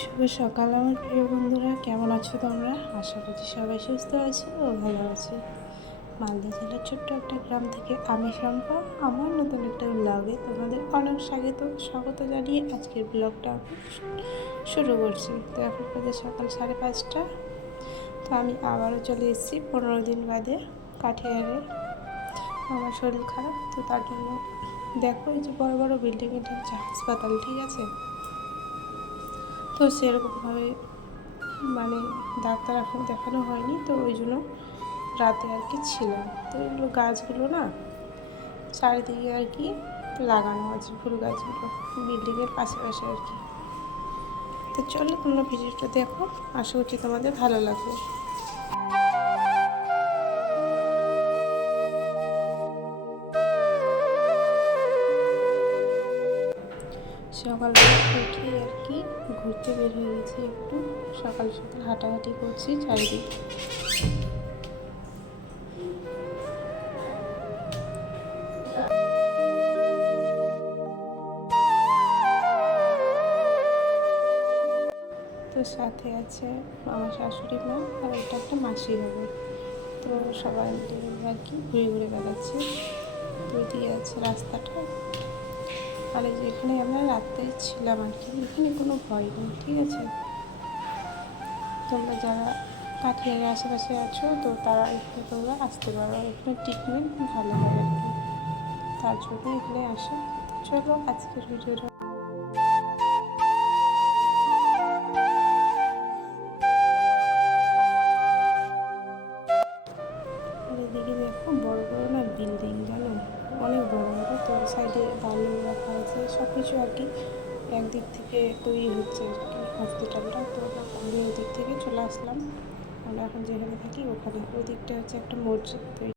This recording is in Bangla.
শুভ সকাল আমার প্রিয় বন্ধুরা, কেমন আছো তোমরা? আশা করছি সবাই সুস্থ আছো ও ভালো আছে। মালদা জেলার ছোট্ট একটা গ্রাম থেকে আমি শম্পা আমার নতুন একটা ব্লগে তোমাদের অনেক স্বাগত জানিয়ে আজকের ব্লগটা আমি শুরু করছি। তো এখন বাজে সকাল 5:30। তো আমি আবারও চলে এসেছি 15 দিন বাদে কাঠিয়ারে। আমার শরীর খারাপ, তো তার জন্য দেখো এই যে বড় বড় বিল্ডিং, এটা হচ্ছে হাসপাতাল, ঠিক আছে? তো সেরকমভাবে মানে ডাক্তার এখন দেখানো হয়নি, তো ওই জন্য রাতে আর কি ছিলাম। তো এগুলো গাছগুলো না চারিদিকে আর কি লাগানো আছে, ফুল গাছগুলো বিল্ডিংয়ের পাশে আর কি। তো চলো তোমরা ভিডিওটা দেখো, আশা করছি তোমাদের ভালো লাগবে। সকালবেলা উঠে আর কি ঘুরতে বের হয়ে গেছি, একটু সকাল সকাল হাঁটাহাঁটি করছি চারিদিকে। তো সাথে আছে আমার শাশুড়ি মা, আর এটা একটা মাসি হবে। তো সবাই মিলে আর কি ঘুরে ঘুরে বেড়াচ্ছে। তো দিয়ে আছে রাস্তাটা, আর যেখানে আমরা রাত্রে ছিলাম আর কি, এখানে কোনো ভয় নেই, ঠিক আছে? তোমরা যারা কাঠিয়ারের আশেপাশে আছো তো তারা এখানে তোমরা আসতে পারো, এখানে ট্রিটমেন্ট ভালো হয় আর কি, তার জন্য এখানে আসে। চলো আজকের ভিডিওটা। আর এদিকে দেখো বড় বড় না বিল্ডিং, জানো, অনেক বড় বড়। তো সাইডে বালু রাখা আছে, সব কিছু আর কি একদিক থেকে তৈরি হচ্ছে আর কি হসপিটালটা। তো আমি ওদিক থেকে চলে আসলাম, আমরা এখন যেখানে থাকি ওখানে। ওদিকটা হচ্ছে একটা মসজিদ তৈরি।